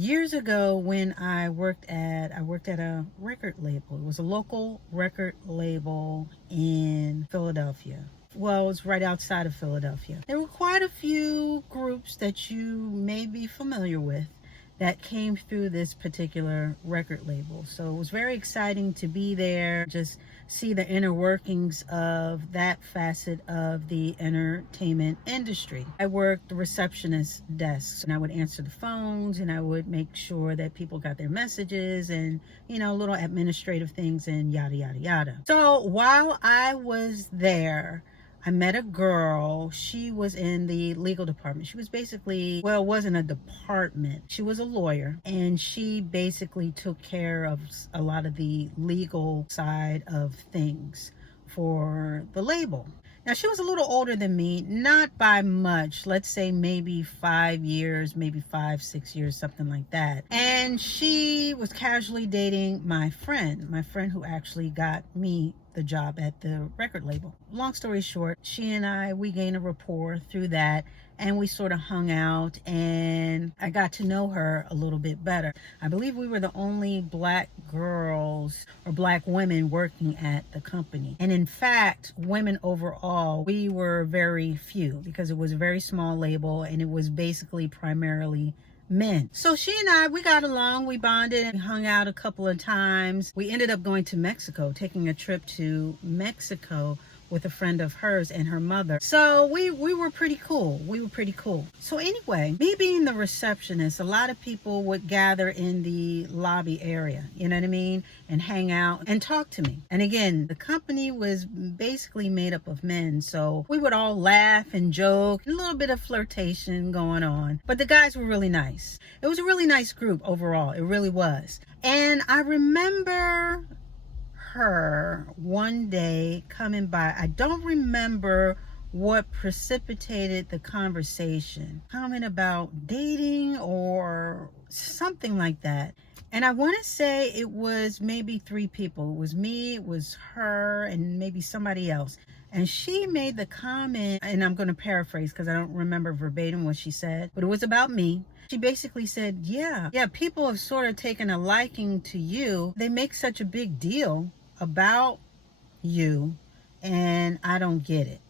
Years ago when I worked at a record label. It was a local record label in Philadelphia. Well, it was right outside of Philadelphia. There were quite a few groups that you may be familiar with that came through this particular record label. So it was very exciting to be there, just see the inner workings of that facet of the entertainment industry. I worked the receptionist desk, and I would answer the phones, and I would make sure that people got their messages and, little administrative things and yada, yada, yada. So while I was there, I met a girl. She was in the legal department. She was basically, well, it wasn't a department. She was a lawyer, and she basically took care of a lot of the legal side of things for the label. Now, she was a little older than me, not by much. Let's say maybe 5 years, maybe 5, 6 years, something like that. And she was casually dating my friend who actually got me the job at the record label. Long story short, she and I, we gained a rapport through that, and we sort of hung out, and I got to know her a little bit better. I believe we were the only black girls or black women working at the company. And in fact, women overall, we were very few because it was a very small label, and it was basically primarily men. So she and I, we got along, we bonded and hung out a couple of times. We ended up going to Mexico, taking a trip to Mexico with a friend of hers and her mother. So we were pretty cool. So anyway, me being the receptionist, a lot of people would gather in the lobby area, you know what I mean? And hang out and talk to me. And again, the company was basically made up of men. So we would all laugh and joke, a little bit of flirtation going on. But the guys were really nice. It was a really nice group overall. It really was. And I remember her one day coming by. I don't remember what precipitated the conversation, comment about dating or something like that. And I want to say it was maybe 3 people. It was me, it was her, and maybe somebody else. And she made the comment, and I'm going to paraphrase because I don't remember verbatim what she said, but it was about me. She basically said, yeah, people have sort of taken a liking to you. They make such a big deal about you, and I don't get it.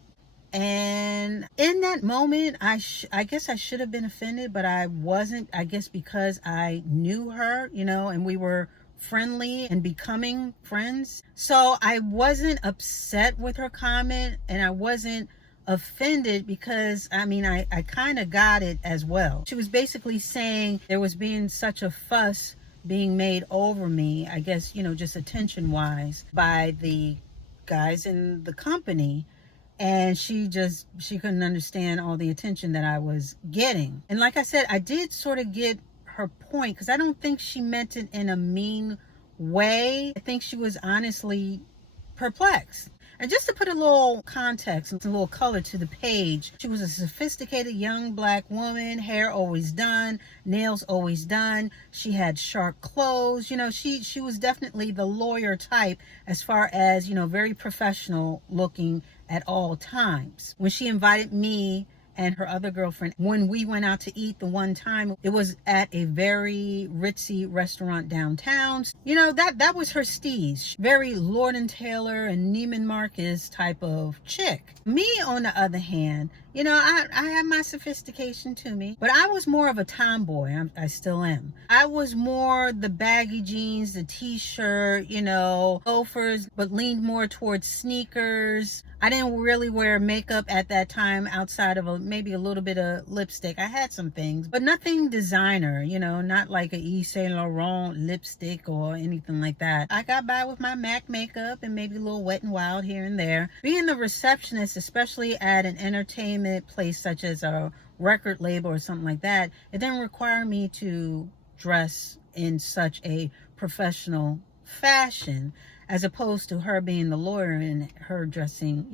And in that moment, I guess I should have been offended, but I wasn't. I guess because I knew her, and we were friendly and becoming friends. So I wasn't upset with her comment, and I wasn't offended because I kind of got it as well. She was basically saying there was being such a fuss being made over me, I guess, just attention wise, by the guys in the company. And she couldn't understand all the attention that I was getting. And like I said, I did sort of get her point, because I don't think she meant it in a mean way. I think she was honestly perplexed. And just to put a little context and a little color to the page, she was a sophisticated young black woman, hair always done, nails always done. She had sharp clothes. She was definitely the lawyer type as far as, very professional looking at all times. When she invited me and her other girlfriend, when we went out to eat the one time, it was at a very ritzy restaurant downtown. That was her steez. Very Lord and Taylor and Neiman Marcus type of chick. Me, on the other hand, I have my sophistication to me, but I was more of a tomboy. I still am. I was more the baggy jeans, the t-shirt, loafers, but leaned more towards sneakers. I didn't really wear makeup at that time outside of maybe a little bit of lipstick. I had some things, but nothing designer, not like a Yves Saint Laurent lipstick or anything like that. I got by with my MAC makeup and maybe a little Wet n Wild here and there. Being the receptionist, especially at an entertainment place such as a record label or something like that, it didn't require me to dress in such a professional fashion, as opposed to her being the lawyer and her dressing,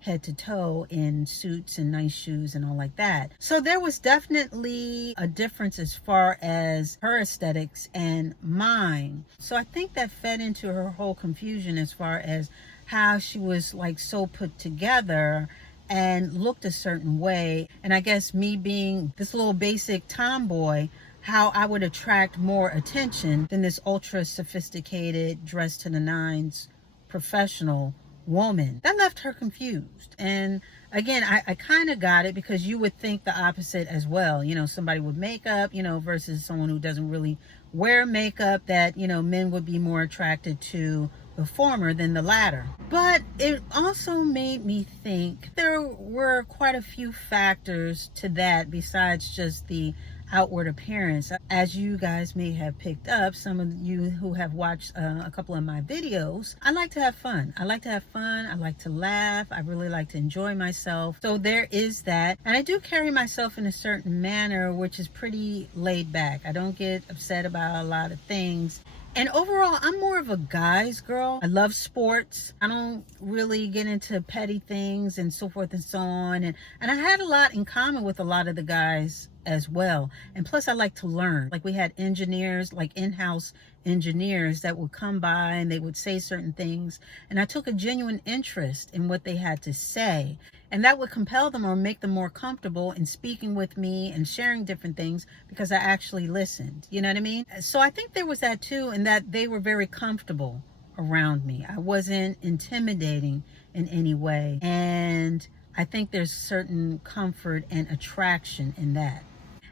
head to toe in suits and nice shoes and all like that. So there was definitely a difference as far as her aesthetics and mine. So I think that fed into her whole confusion as far as how she was like so put together and looked a certain way. And I guess me being this little basic tomboy, how I would attract more attention than this ultra sophisticated, dressed to the nines professional woman. That left her confused. And again, I kind of got it, because you would think the opposite as well. You know, somebody with makeup, you know, versus someone who doesn't really wear makeup, that, you know, men would be more attracted to the former than the latter. But it also made me think there were quite a few factors to that besides just the outward appearance. As you guys may have picked up, some of you who have watched a couple of my videos, I like to have fun. I like to have fun. I like to laugh. I really like to enjoy myself. So there is that. And I do carry myself in a certain manner, which is pretty laid back. I don't get upset about a lot of things. And overall, I'm more of a guy's girl. I love sports. I don't really get into petty things and so forth and so on. And I had a lot in common with a lot of the guys as well. And plus, I like to learn. Like, we had engineers, like in-house engineers, that would come by and they would say certain things. And I took a genuine interest in what they had to say. And that would compel them or make them more comfortable in speaking with me and sharing different things, because I actually listened. You know what I mean? So I think there was that too, and that they were very comfortable around me. I wasn't intimidating in any way. And I think there's certain comfort and attraction in that.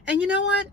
And you know what?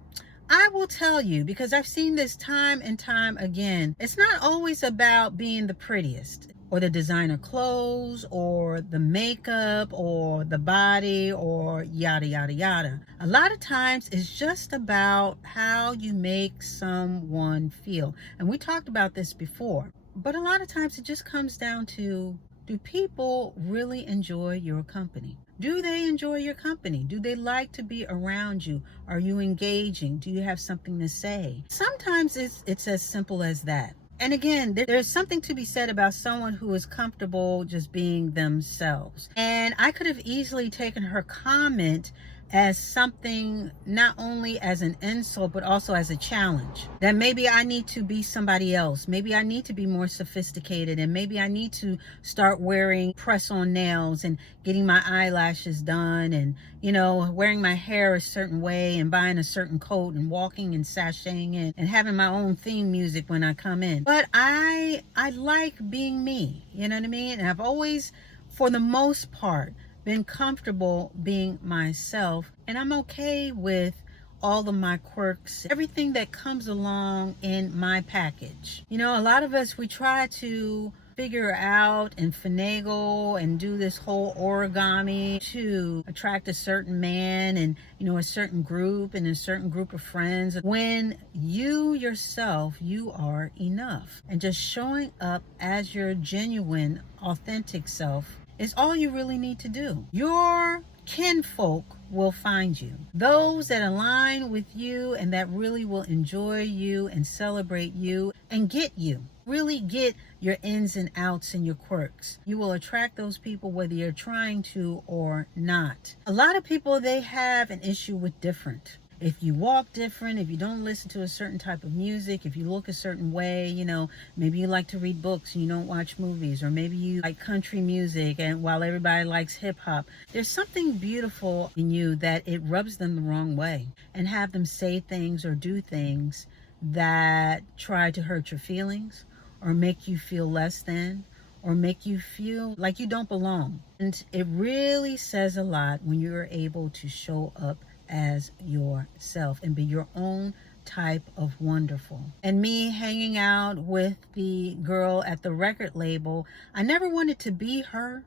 I will tell you, because I've seen this time and time again, it's not always about being the prettiest, or the designer clothes, or the makeup, or the body, or yada, yada, yada. A lot of times it's just about how you make someone feel. And we talked about this before. But a lot of times it just comes down to, do people really enjoy your company? Do they enjoy your company? Do they like to be around you? Are you engaging? Do you have something to say? Sometimes it's as simple as that. And again, there's something to be said about someone who is comfortable just being themselves. And I could have easily taken her comment as something, not only as an insult, but also as a challenge. That maybe I need to be somebody else. Maybe I need to be more sophisticated, and maybe I need to start wearing press-on nails and getting my eyelashes done, and, you know, wearing my hair a certain way, and buying a certain coat, and walking and sashaying in, and having my own theme music when I come in. But I like being me, you know what I mean? And I've always, for the most part, been comfortable being myself, and I'm okay with all of my quirks, everything that comes along in my package. You know, a lot of us, we try to figure out and finagle and do this whole origami to attract a certain man, and, you know, a certain group and a certain group of friends, when you yourself, you are enough. And just showing up as your genuine, authentic self is all you really need to do. Your kinfolk will find you. Those that align with you and that really will enjoy you and celebrate you and get you. Really get your ins and outs and your quirks. You will attract those people whether you're trying to or not. A lot of people, they have an issue with different. If you walk different, if you don't listen to a certain type of music, if you look a certain way, you know, maybe you like to read books and you don't watch movies, or maybe you like country music and while everybody likes hip hop, there's something beautiful in you that it rubs them the wrong way, and have them say things or do things that try to hurt your feelings, or make you feel less than, or make you feel like you don't belong. And it really says a lot when you're able to show up as yourself and be your own type of wonderful. And me hanging out with the girl at the record label, I never wanted to be her.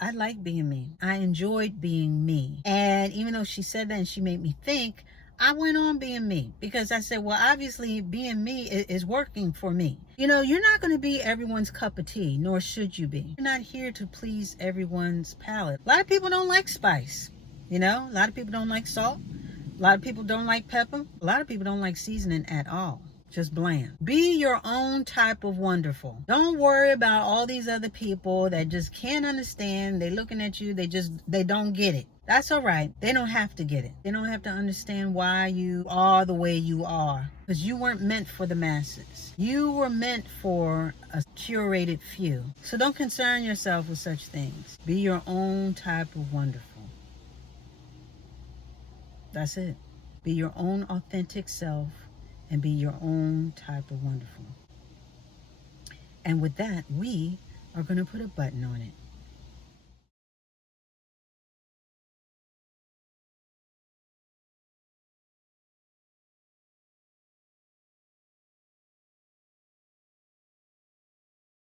I like being me. I enjoyed being me. And even though she said that and she made me think, I went on being me, because I said, well, obviously being me is working for me. You know, you're not going to be everyone's cup of tea, nor should you be. You're not here to please everyone's palate. A lot of people don't like spice. You know, a lot of people don't like salt. A lot of people don't like pepper. A lot of people don't like seasoning at all. Just bland. Be your own type of wonderful. Don't worry about all these other people that just can't understand. They looking at you. They don't get it. That's all right. They don't have to get it. They don't have to understand why you are the way you are. Because you weren't meant for the masses. You were meant for a curated few. So don't concern yourself with such things. Be your own type of wonderful. That's it. Be your own authentic self and be your own type of wonderful. And with that, we are going to put a button on it.